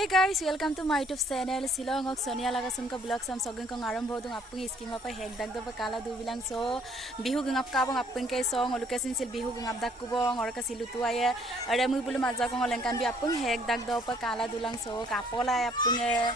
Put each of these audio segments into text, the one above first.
Hey guys, welcome to my YouTube channel. Silong ok Sonia laga sunka vlog sam sogeng kong arambo dung apung scheme apa hek dak do kala du bilang so bihu gengap ka bang apung ke song location sil bihu gengap dak ku bang or ka silu tu aya ada mu bulu maja kong lengkan bi apung hek dak do pa kala dulang so kapola apung e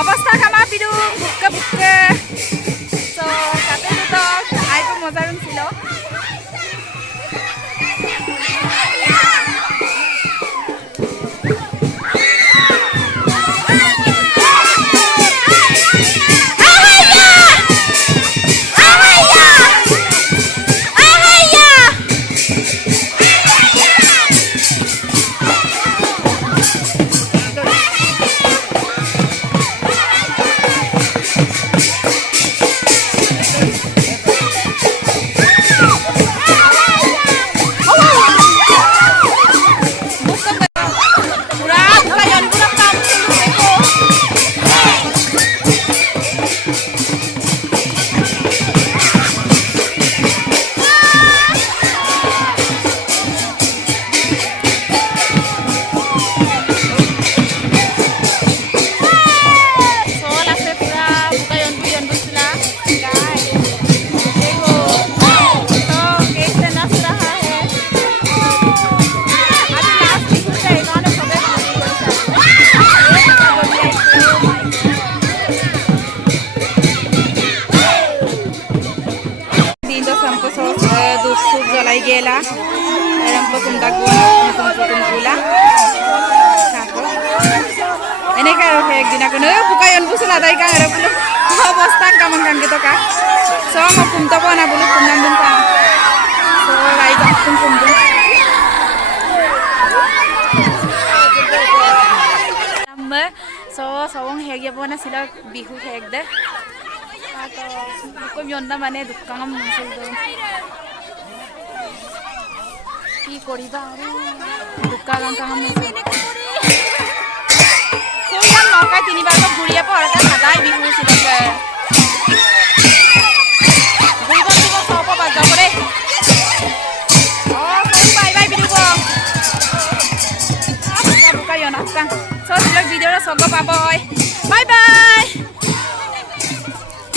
অৱস্থা কামা পিৰু বুকে বুকে তো তাতে তো আইটো মজা ৰুমছিল Gela, era un poco un gula. Ini kalau kayak gini aku nih buka yang busuk ada ikan ada bulu. Kau bostan kamu kan gitu kan? So mau kumta pun ada bulu kumnam bungka. So lagi kum. Number so sawang hegi apa na sila bihu heg deh. Atau buku yonda mana dukang am muncul tu. কি কৰিবা আৰু দুকা গান কাম আছে Schwann নকা তিনিবাৰ ঘুৰিয়া পৰকা সদায় বিহু চিলকে বুইবা সব বাজা কৰে ও বাই বাই বিহু গো বুকা ইয়না কাং সব ভিডিঅ' সব পাবই বাই বাই